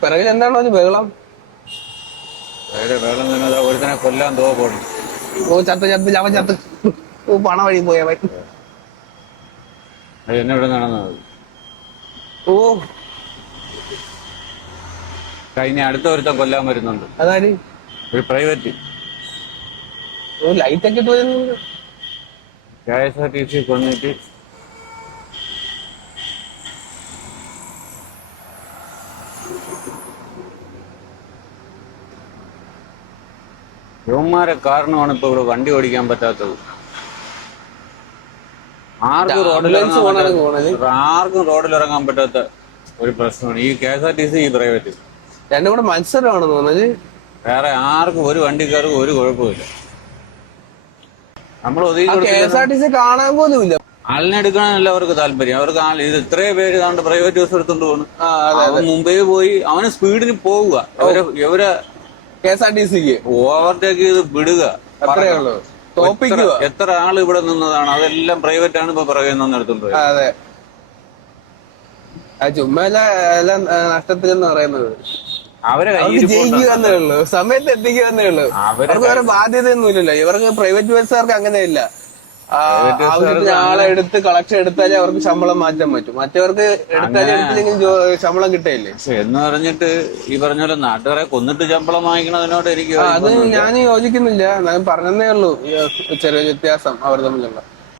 പിറകിൽ എന്താണോ ഒരു ബഹളം? വേളം തന്നെ ഒരുത്തനെ കൊല്ലാൻ തോന്നുന്നു. ഓ ചത്ത് ചത്ത് ചവ ചത്ത്. ഓ പണ വഴി പോയവൻ. അത് എന്നെ ഇവിടെ നടന്നത്. ഓ കഴിഞ്ഞ അടുത്ത ഒരുത്തൻ കൊല്ലാൻ വരുന്നുണ്ട്. അതാര്? ഒരു പ്രൈവറ്റ് ഓ ലൈറ്റ് ഒക്കെ ഇട്ട് വരുന്നു. KSRTC കൊന്നിട്ട് യുവന്മാരെ കാരണമാണ് ഇപ്പൊ ഇവിടെ വണ്ടി ഓടിക്കാൻ പറ്റാത്തത്. ആർക്കും റോഡിൽ ഇറങ്ങാൻ പറ്റാത്ത ഒരു പ്രശ്നമാണ് ഈ KSRTC, ഈ പ്രൈവറ്റ് രണ്ടും കൂടെ മത്സരമാണെന്ന് തോന്നുന്നത്. വേറെ ആർക്കും ഒരു വണ്ടിക്കാർക്കും ഒരു കുഴപ്പമില്ല. നമ്മൾ KSRTC കാണാൻ പോലും ഇല്ല. ആളിനെടുക്കാനല്ല അവർക്ക് താല്പര്യം. അവർക്ക് ഇത് ഇത്രയും പേര് കണ്ട് പ്രൈവറ്റ് ബസ് എടുത്തോണ്ട് പോകുന്നു. അവൻ മുംബൈ പോയി അവന് സ്പീഡിന് പോവുക. ഇവരെ KSRTCക്ക് ഓവർടേക്ക് ചെയ്ത് വിടുക. അത്രേ ഉള്ളൂ. എത്ര ആള് ഇവിടെ നിന്നതാണ്. അതെല്ലാം പ്രൈവറ്റ് ആണ് ഇപ്പൊ പറയുന്ന എടുത്തോണ്ട്. അതെ ചുമ്മാ എല്ലാം നഷ്ടത്തിലെന്ന് പറയുന്നത്. അവരെ ജയിക്കുകയെന്നേ ഉള്ളൂ, സമയത്ത് എത്തിക്കുകയെന്നേ ഉള്ളൂ. അവർക്ക് വേറെ ബാധ്യതയൊന്നുമില്ലല്ലോ. ഇവർക്ക് പ്രൈവറ്റ് ബസ്സുകാർക്ക് അങ്ങനെയില്ല. ആവശ്യത്തിന് ആളെ എടുത്ത് കളക്ഷൻ എടുത്താലേ അവർക്ക് ശമ്പളം മാറ്റാൻ പറ്റും. മറ്റവർക്ക് എടുത്താലും എടുത്തില്ലെങ്കിൽ ശമ്പളം കിട്ടില്ലേ. എന്ന് പറഞ്ഞിട്ട് ഈ പറഞ്ഞ പോലെ നാട്ടുകാരെ കൊന്നിട്ട് ശമ്പളം വാങ്ങിക്കണതിനോട് എനിക്ക് അത് ഞാൻ യോജിക്കുന്നില്ല. ഞാൻ പറഞ്ഞതേ ഉള്ളൂ ചെറിയ വ്യത്യാസം അവർ തമ്മിലുള്ള.